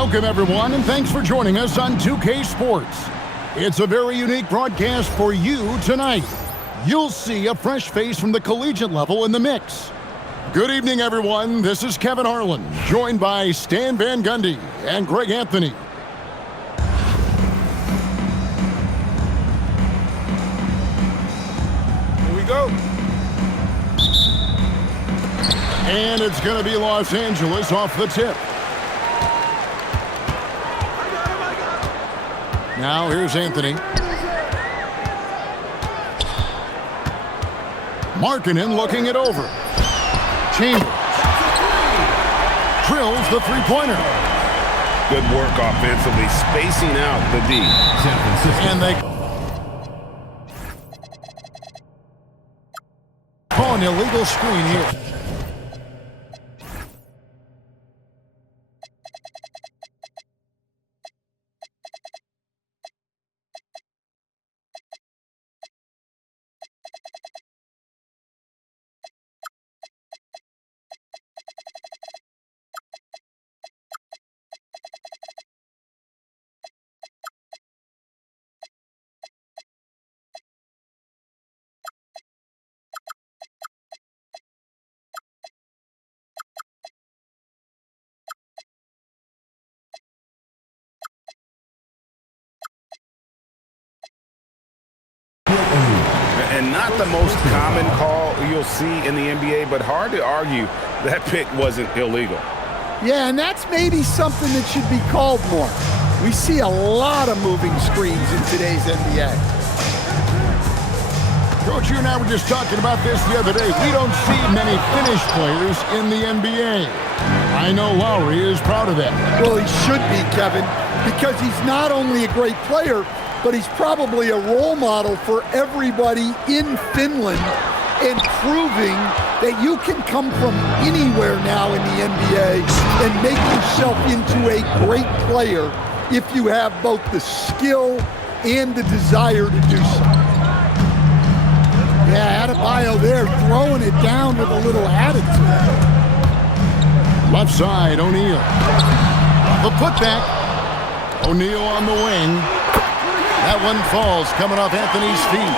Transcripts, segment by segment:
Welcome, everyone, and thanks for joining us on 2K Sports. It's a very unique broadcast for you tonight. You'll see a fresh face from the collegiate level in the mix. Good evening, everyone. This is Kevin Harlan, joined by Stan Van Gundy and Greg Anthony. Here we go. And it's going to be Los Angeles off the tip. Now here's Anthony. Markkanen looking it over. Chambers drills the three-pointer. Good work offensively, spacing out the D. San Francisco. And they call an illegal screen here. And not the most common call you'll see in the NBA, but hard to argue that pick wasn't illegal. Yeah, and that's maybe something that should be called more. We see a lot of moving screens in today's NBA. Coach, you and I were just talking about this the other day. We don't see many finished players in the NBA. I know Lowry is proud of that. Well, he should be, Kevin, because he's not only a great player, but he's probably a role model for everybody in Finland and proving that you can come from anywhere now in the NBA and make yourself into a great player if you have both the skill and the desire to do so. Yeah, Adebayo there throwing it down with a little attitude. Left side, O'Neal. The putback. O'Neal on the wing. That one falls coming off Anthony's feet.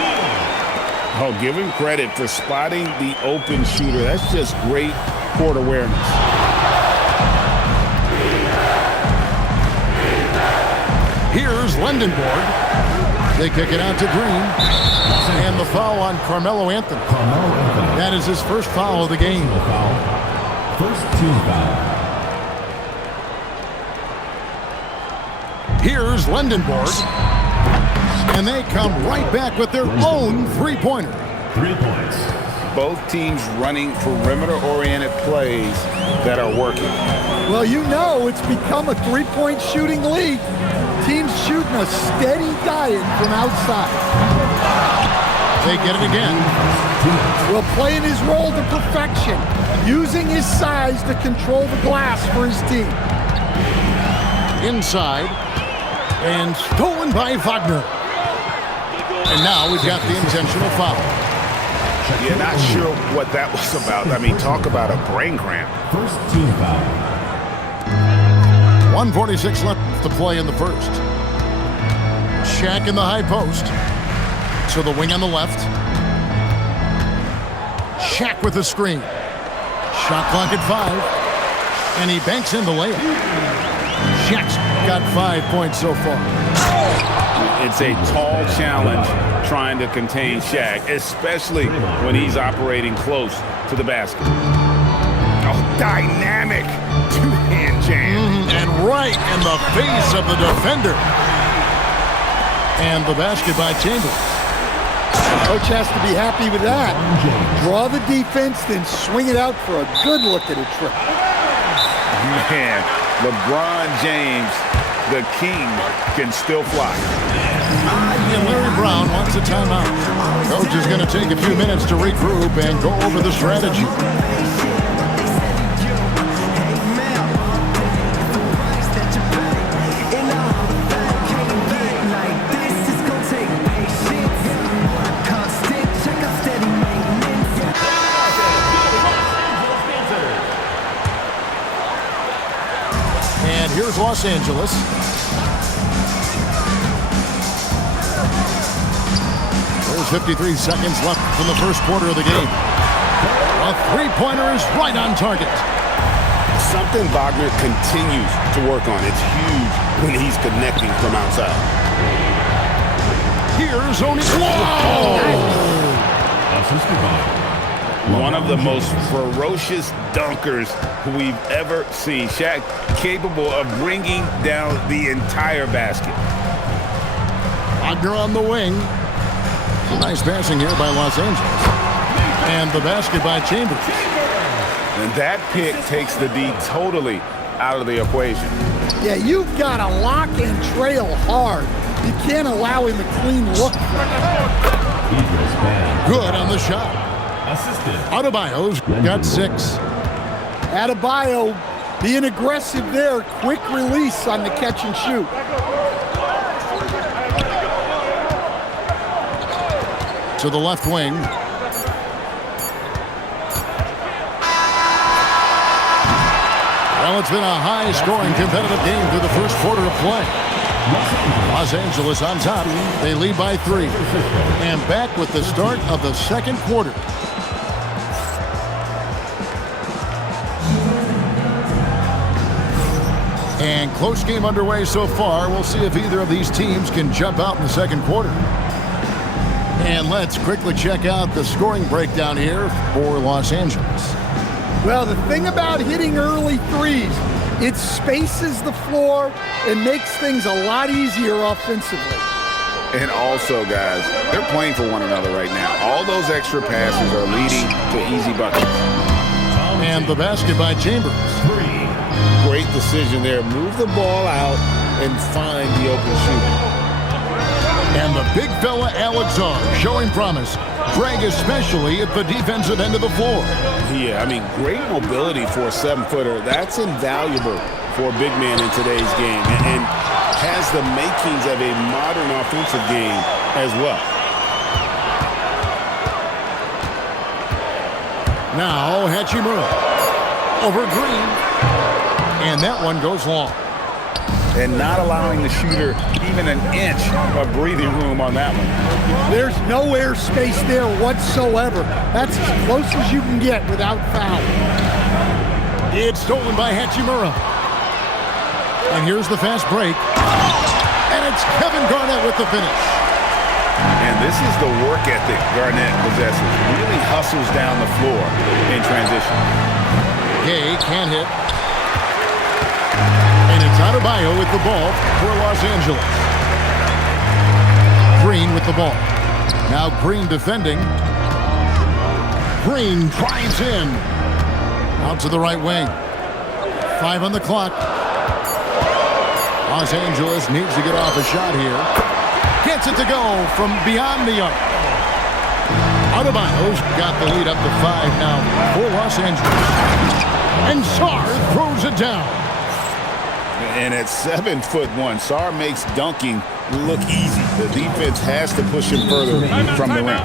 Oh, give him credit for spotting the open shooter. That's just great court awareness. Here's Lindenborg. They kick it out to Green. And the foul on Carmelo Anthony. That is his first foul of the game. First team foul. Here's Lindenborg. And they come right back with their own three-pointer. 3 points. Both teams running perimeter-oriented plays that are working. Well, you know it's become a three-point shooting league. Teams shooting a steady diet from outside. They get it again. Well, playing his role to perfection, using his size to control the glass for his team. Inside. And stolen by Wagner. And now we've got the intentional foul. Yeah, not sure what that was about. I mean, talk about a brain cramp. First team foul. 1:46 left to play in the first. Shaq in the high post. To the wing on the left. Shaq with the screen. Shot clock at 5. And he banks in the layup. Shaq's got 5 points so far. It's a tall challenge trying to contain Shaq, especially when he's operating close to the basket. Oh, dynamic two-hand jam. And right in the face of the defender. And the basket by Chambers. Coach has to be happy with that. Draw the defense, then swing it out for a good look at a trip. Man, LeBron James, the king, can still fly. And Larry Brown wants a timeout. Coach is going to take a few minutes to regroup and go over the strategy. And here's Los Angeles. There's 53 seconds left in the first quarter of the game. A three-pointer is right on target. Something Wagner continues to work on. It's huge when he's connecting from outside. Here's O'Neal. Assisted by One of the most ferocious dunkers we've ever seen. Shaq capable of bringing down the entire basket. Wagner on the wing. Nice passing here by Los Angeles. And the basket by Chambers. And that pick takes the D totally out of the equation. Yeah, you've got to lock and trail hard. You can't allow him a clean look. Idris Band. Good on the shot. Assisted. Adebayo's got 6. Adebayo being aggressive there. Quick release on the catch and shoot. To the left wing. Well, it's been a high-scoring competitive game through the first quarter of play. Los Angeles on top. They lead by 3. And back with the start of the second quarter. And close game underway so far. We'll see if either of these teams can jump out in the second quarter. And let's quickly check out the scoring breakdown here for Los Angeles. Well, the thing about hitting early threes, it spaces the floor and makes things a lot easier offensively. And also, guys, they're playing for one another right now. All those extra passes are leading to easy buckets. And the basket by Chambers. Great decision there. Move the ball out and find the open shooter. And the big fella Alex Zar showing promise. Greg especially at the defensive end of the floor. Yeah, I mean, great mobility for a 7-footer. That's invaluable for a big man in today's game and has the makings of a modern offensive game as well. Now Hachimura over Green. And that one goes long. And not allowing the shooter even an inch of breathing room on that one. There's no air space there whatsoever. That's as close as you can get without foul. It's stolen by Hachimura. And here's the fast break. And it's Kevin Garnett with the finish. And this is the work ethic Garnett possesses. Really hustles down the floor in transition. Gay can't hit. And it's Adebayo with the ball for Los Angeles. Green with the ball. Now Green defending. Green drives in. Out to the right wing. 5 on the clock. Los Angeles needs to get off a shot here. Gets it to go from beyond the arc. Adebayo's got the lead up to 5 now for Los Angeles. And Sarr throws it down. And at 7'1", Sarr makes dunking look easy. The defense has to push him further from the rim.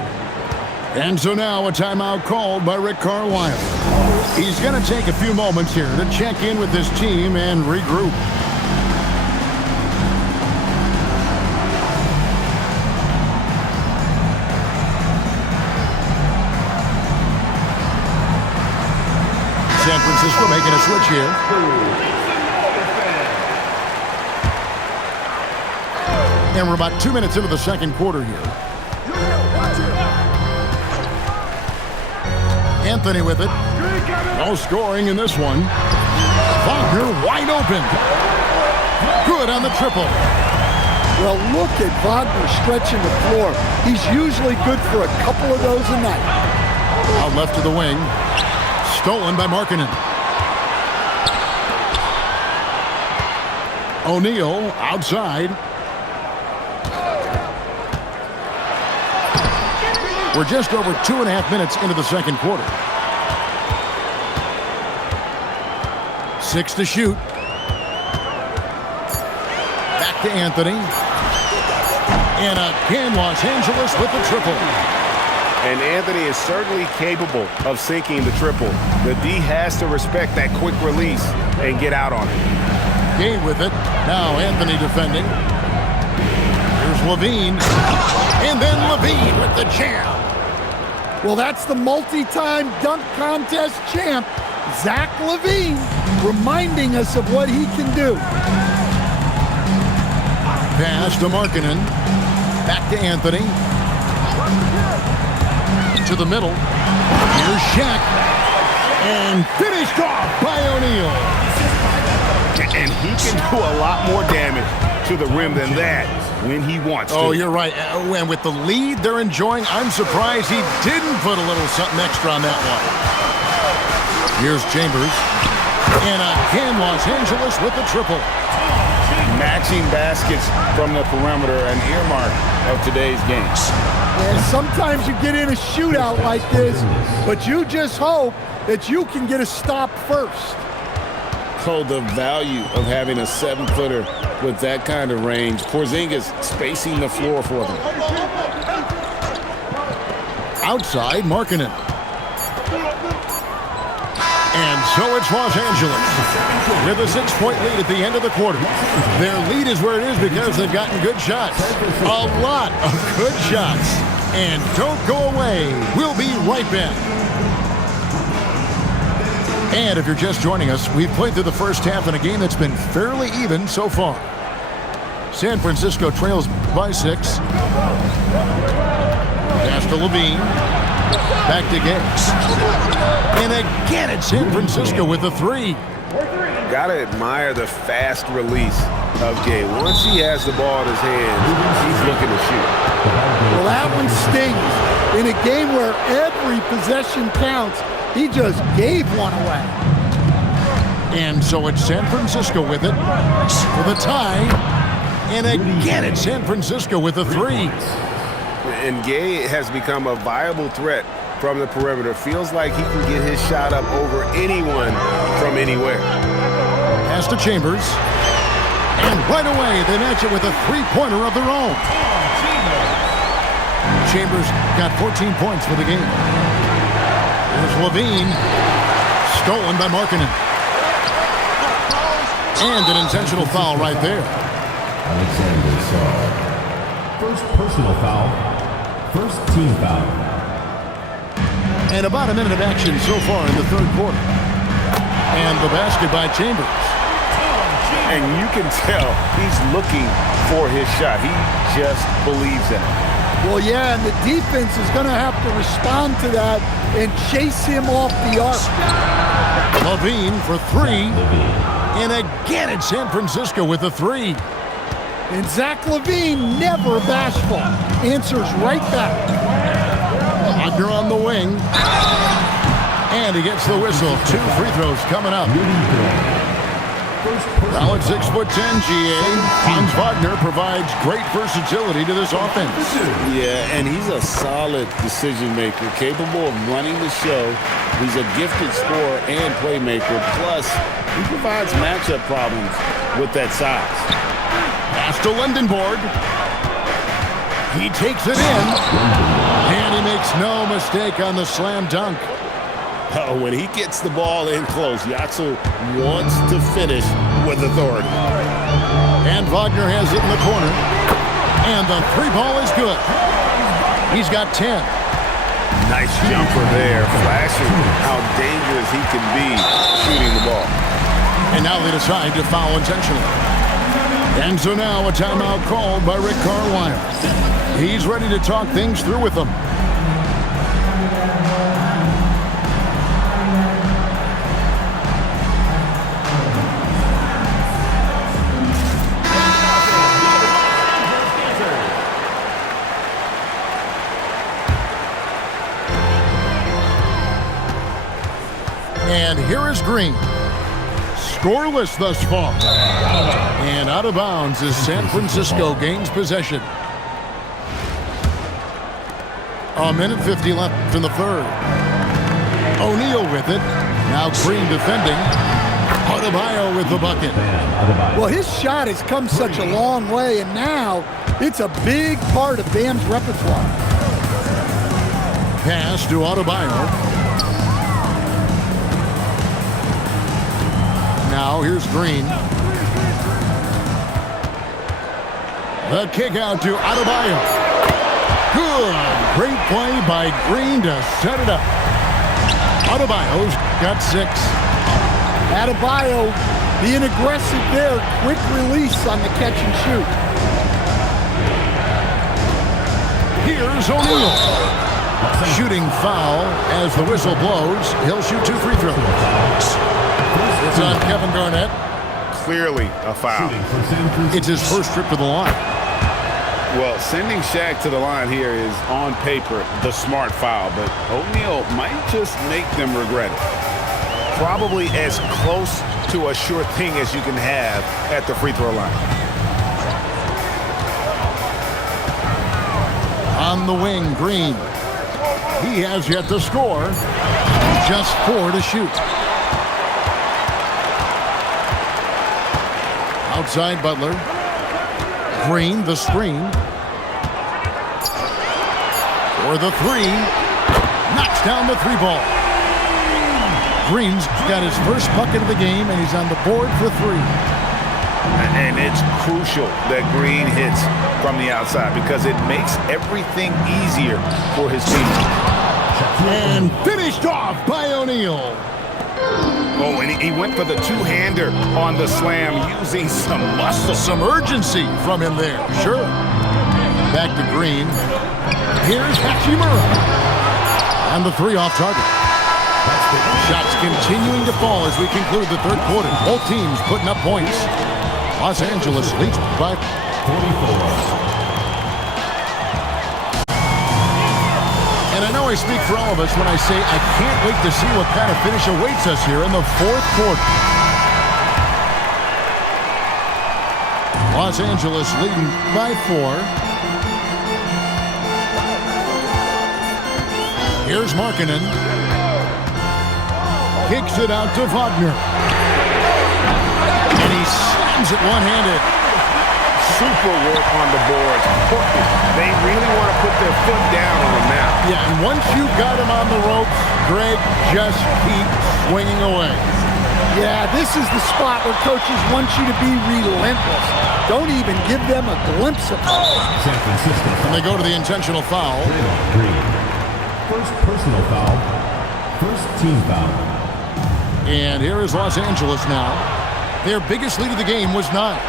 And so now a timeout called by Rick Carlisle. He's going to take a few moments here to check in with his team and regroup. San Francisco making a switch here. And we're about 2 minutes into the second quarter here. Anthony with it. No scoring in this one. Wagner wide open. Good on the triple. Well, look at Wagner stretching the floor. He's usually good for a couple of those a night. Out left to the wing. Stolen by Markkanen. O'Neal outside. We're just over 2.5 minutes into the second quarter. 6 to shoot. Back to Anthony. And again, Los Angeles with the triple. And Anthony is certainly capable of sinking the triple. The D has to respect that quick release and get out on it. Gay with it. Now Anthony defending. Here's Levine. And then Levine with the jam. Well, that's the multi-time dunk contest champ, Zach LaVine, reminding us of what he can do. Pass to Markkanen. Back to Anthony. To the middle. Here's Shaq. And finished off by O'Neal. And he can do a lot more damage to the rim than that when he wants to. Oh, you're right. And with the lead they're enjoying, I'm surprised he didn't put a little something extra on that one. Here's Chambers. And again, Los Angeles with the triple. Matching baskets from the perimeter, an earmark of today's games. And sometimes you get in a shootout like this, but you just hope that you can get a stop first. So the value of having a 7-footer with that kind of range. Porzingis spacing the floor for them. Outside, Markkanen. And so it's Los Angeles with a 6-point lead at the end of the quarter. Their lead is where it is because they've gotten good shots. A lot of good shots. And don't go away. We'll be right back. And if you're just joining us, we've played through the first half in a game that's been fairly even so far. San Francisco trails by 6. Pass to Levine. Back to Gates. And again it's San Francisco with a 3. Gotta admire the fast release of Gay. Once he has the ball in his hands, he's looking to shoot. Well, that one stings. In a game where every possession counts, he just gave one away. And so it's San Francisco with it for the tie. And again it's San Francisco with a 3. And Gay has become a viable threat from the perimeter. Feels like he can get his shot up over anyone from anywhere. Pass to Chambers. And right away they match it with a 3-pointer of their own. Chambers got 14 points for the game. There's Levine. Stolen by Markkanen. And an intentional foul right there. Alexander Saul. First personal foul. First team foul. And about a minute of action so far in the third quarter. And the basket by Chambers. And you can tell he's looking for his shot. He just believes in it. Well, yeah, and the defense is going to have to respond to that and chase him off the arc. Levine for 3. And again it's San Francisco with a 3. And Zach LaVine, never bashful, answers right back. Wagner on the wing. And he gets the whistle. 2 free throws coming up. Solid 6'10", GA. Franz Wagner provides great versatility to this offense. Yeah, and he's a solid decision maker, capable of running the show. He's a gifted scorer and playmaker. Plus, he provides matchup problems with that size. Pass to Lindenborg. He takes it in. And he makes no mistake on the slam dunk. Oh, when he gets the ball in close, Yaxel wants to finish with authority. And Wagner has it in the corner. And the 3 ball is good. He's got 10. Nice jumper there, flashing how dangerous he can be shooting the ball. And now they decide to foul intentionally. And so now a timeout called by Rick Carlisle. He's ready to talk things through with them. And here is Green. Scoreless thus far. And out of bounds as San Francisco gains possession. A minute 50 left in the third. O'Neal with it. Now Green defending. Adebayo with the bucket. Well, his shot has come such a long way, and now it's a big part of Bam's repertoire. Pass to Adebayo. Now here's Green. The kick out to Adebayo. Good. Great play by Green to set it up. Adebayo's got 6. Adebayo being aggressive there. Quick release on the catch and shoot. Here's O'Neal. Shooting foul as the whistle blows. He'll shoot 2 free throws. It's on Kevin Garnett. Clearly a foul. It's his first trip to the line. Well, sending Shaq to the line here is, on paper, the smart foul, but O'Neal might just make them regret it. Probably as close to a sure thing as you can have at the free throw line. On the wing, Green. He has yet to score. Just 4 to shoot. Outside Butler. Green, the screen. For the 3. Knocks down the 3 ball. Green's got his first bucket of the game, and he's on the board for 3. And it's crucial that Green hits from the outside because it makes everything easier for his team. And finished off by O'Neal. Oh, and he went for the two-hander on the slam using some muscle. Some urgency from him there, sure. Back to Green. Here's Hachimura. And the 3 off target. Shots continuing to fall as we conclude the third quarter. Both teams putting up points. Los Angeles leads by 44. And I know I speak for all of us when I say I can't wait to see what kind of finish awaits us here in the fourth quarter. Los Angeles leading by 4. Here's Markkanen. Kicks it out to Wagner. And he slams it one-handed. Super work on the boards. They really want to put their foot down on the map. Yeah, and once you've got him on the ropes, Greg, just keep swinging away. Yeah, this is the spot where coaches want you to be relentless. Don't even give them a glimpse of it. San Francisco. And they go to the intentional foul. Green. First personal foul. First team foul. And here is Los Angeles now. Their biggest lead of the game was 9.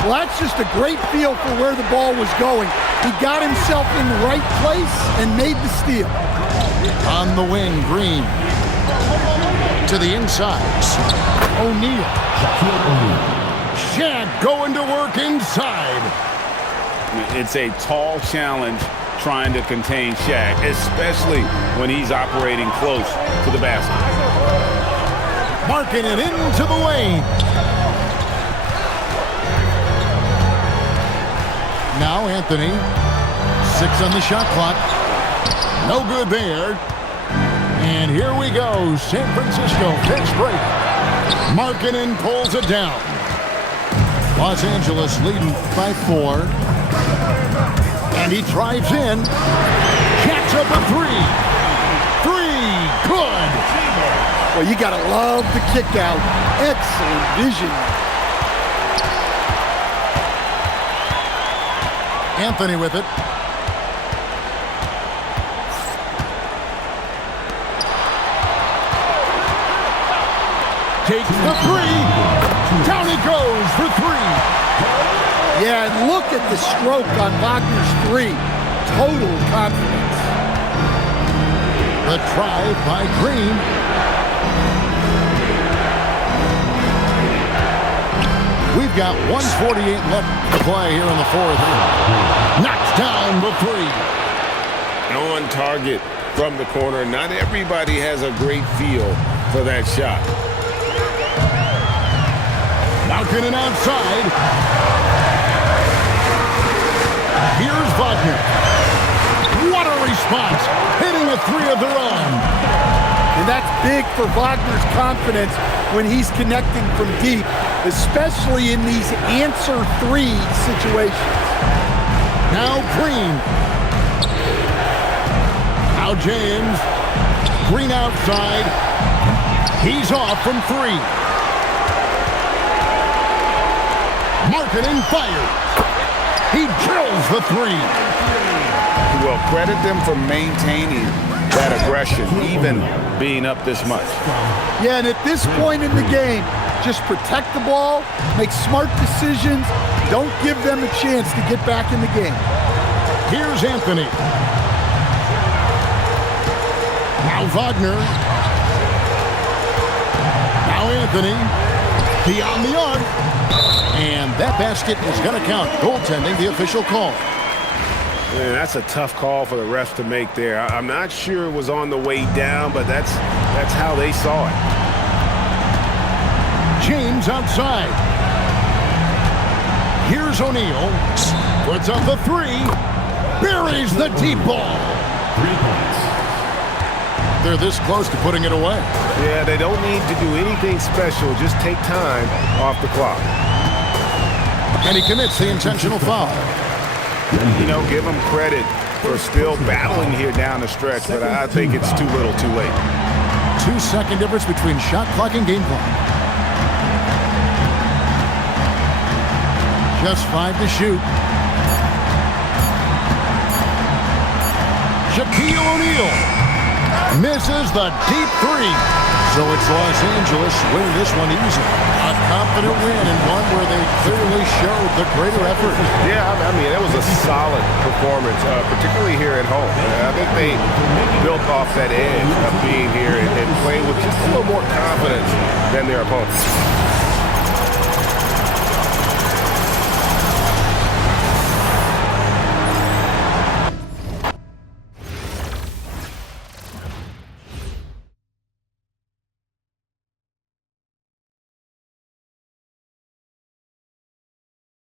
Well, that's just a great feel for where the ball was going. He got himself in the right place and made the steal. On the wing, Green. To the inside. O'Neal. Shaquille O'Neal. Shaq going to work inside. It's a tall challenge trying to contain Shaq, especially when he's operating close to the basket. Marking it into the lane. Now Anthony. 6 on the shot clock. No good there. And here we go. San Francisco fast break. Markkanen pulls it down. Los Angeles leading by 4. And he drives in. Catch up a 3. 3. Good. Well, you got to love the kick out. Excellent vision. Anthony with it. Takes the 3. Down he goes for 3. Yeah, and look at the stroke on Wagner's 3. Total confidence. The drive by Green. We've got 1:48 left to play here in the fourth. Knocks down the 3. On target from the corner. Not everybody has a great feel for that shot. Markkanen outside. Here's Wagner. What a response. Hitting a 3 of their own. And that's big for Wagner's confidence when he's connecting from deep, especially in these answer 3 situations. Now Green. Now James. Green outside. He's off from 3. Markkanen fires. He drills the three. Well, credit them for maintaining that aggression, even being up this much. Yeah, and at this point in the game, just protect the ball, make smart decisions, don't give them a chance to get back in the game. Here's Anthony. Now Wagner. Now Anthony. Beyond the arc. And that basket is going to count. Goaltending, the official call. Man, that's a tough call for the refs to make there. I'm not sure it was on the way down, but that's how they saw it. James outside. Here's O'Neal. Puts up the three. Buries the deep ball. 3 points. They're this close to putting it away. Yeah, they don't need to do anything special. Just take time off the clock. And he commits the intentional foul. You know, give them credit for still battling here down the stretch, but I think it's too little too late. 2-second difference between shot clock and game clock. Just 5 to shoot. Shaquille O'Neal misses the deep three. So it's Los Angeles winning this one easily. A confident win and one where they clearly showed the greater effort. Yeah, I mean, that was a solid performance, particularly here at home. I think they built off that edge of being here and playing with just a little more confidence than their opponents.